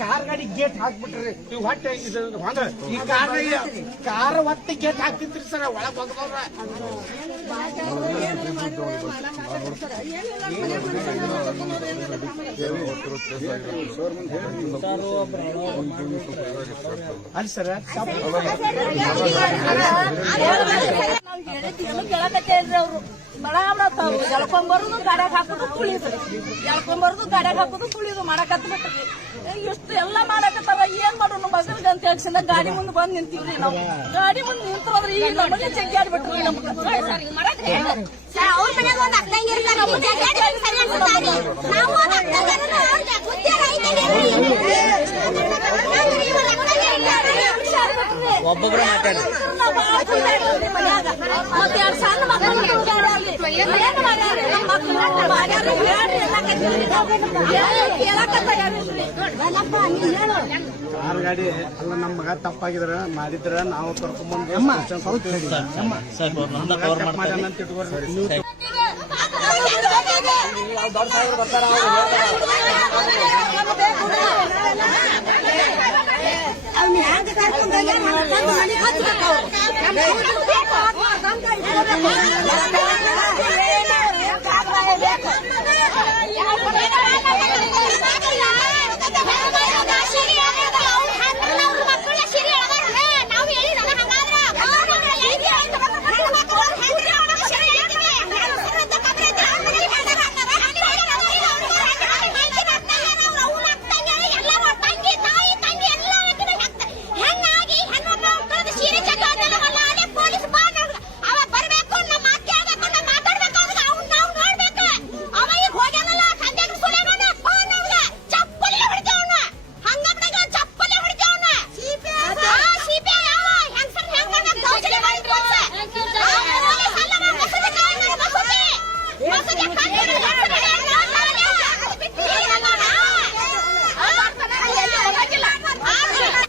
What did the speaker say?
car ಗಾಡಿ gate ಹಾಕ್ಬಿಟ್ರಿ ನೀವು ಹೊಟ್ಟೆ ಈ ಕಾರ್ ಒತ್ತಿ ಗೇಟ್ ಹಾಕ್ತಿದ್ರಿ ಸರ್ ಒಳಗ್ ಬಂದವ್ರ ಅಲ್ಲಿ ಸರ್ ಕೇಳಕತ್ತೇಳ್ರಿ ಅವ್ರು ಬಡ ಎಳ್ಕೊಂಬರುದು ಗಾಡ್ಯಾಗ ಹಾಕುದು ತುಳಿದ್ರಿ ಎಳ್ಕೊಂಬರುದು ಗಾಡ್ಯಾಗ ಹಾಕುದು ತುಳಿದು ಮಾಡಕತ್ ಬಿಟ್ರಿ ಇಷ್ಟು ಎಲ್ಲ ಮಾಡಕತ್ತಾರ ಏನ್ ಮಾಡೋಣ ಮಗಲ್ಗ ಅಂತ ಹೇಳ್ಸಿಂದ ಗಾಡಿ ಮುಂದೆ ಬಂದ್ ನಿಂತೀವ್ರಿ ನಾವು ಗಾಡಿ ಮುಂದೆ ನಿಂತ್ರಂದ್ರೆ ಈಗ ನಮಗೆ ಜಗ್ಗಾಡ್ಬಿಟ್ರಿ ನಮ್ಗೆ ಅವ್ರ ಮನೆಗೆ ಒಂದು ಅಕ್ಕಂಗೆ ಇರ್ತಾರೆ ಒಬ್ಬೊಬ್ರು ಮಾತಾಡಿ ಸಣ್ಣ ಮಕ್ಕಳು ಕಾರ್ ಗಾಡಿ ಎಲ್ಲ ನಮ್ಮ ಮಗ ತಪ್ಪಾಗಿದ್ರ ಮಾಡಿದ್ರ ನಾವು ಕರ್ಕೊಂಡ್ಬಂದು ಅವ್ನ